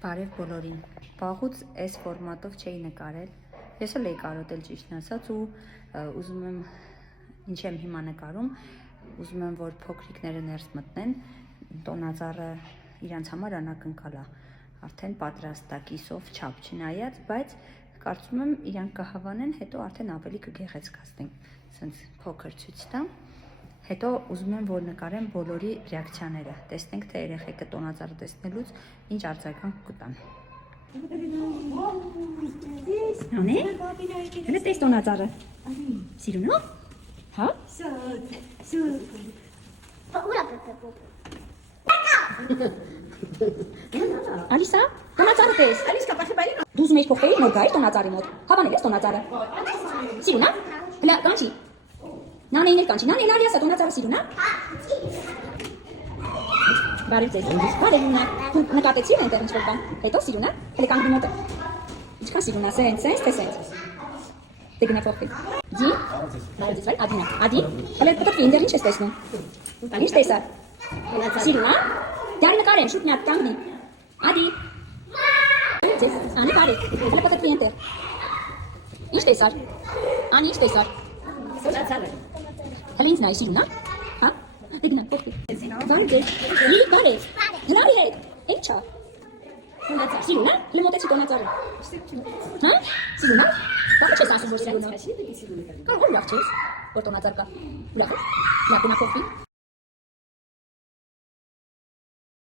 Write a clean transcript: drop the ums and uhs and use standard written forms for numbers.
Բարև բոլորին, վաղուց այս ֆորմատով չէի նկարել, ես էլ էի կարոտել ճիշտն ասած ու ուզում եմ, ինչ եմ հիմա նկարում, ուզում եմ, որ փոքրիկները ներս մտնեն, տոնածառը իրանց համար անակնկալ է, արդեն պատրաստ է կիսով չափ չնայած, բայց կարծում եմ իրանք կհավանեն, հետո արդեն ավելի կգեղեցկացնեն, սենց փոքր ցույց տամ, հետո ուզում եմ, որ նկարեմ բոլորի ռեակցիաները, տեսնենք, թե երեխեքը տոնածառը տեսնելուց ինչ արձագանք կտան։ Անե, հենց տես տոնածառը, սիրուն ո՞վ, հա? Ալիսա, տոնածառը տես, դու ուզում ես փոխվել նոր գայր տոնածառի մոտ, հավանել ես տոնածառը, սիրուն ա, հլա կանչի, նանեին էլ կանչի, նանեին Ալիասա տոնածառը սիրուն ա? Բարև ձեզ, բարև ունա, նկատեցի են այնտեղ ինչ-որ բան, հետո սիրուն ա, հլե կանգնի մոտը, ինչքան սիրուն ա, սենց, թե սենց, դե գնա փոխվի, ձի, բարև ձեզ, վայ, ադին ա, ադին, հլե պտտվի, ինդեղ ինչ ես տեսնում, ինչ տեսա, սիրուն ա, դյարի նկարեմ, շուտ նյատ, կանգնի, ադի, ձեզ, անի բարև, հլե պտտվի այնտեղ, ինչ տեսար, անի ինչ տեսար, հլե ինձ նայ, սիրուն ա, հա, դե գնա փոխվի, բարև ձեզ, բարև, հլարի հետ, ինչ չա, սիրուն ա, հլե մոտեցի տոնածառը, հա, սիրուն ա, բաղ չես ասում, որ սիրուն ա, կամ որ լավ չես, որ տոնածառ կա, ուրախ ես, լավ գնա փոխվի,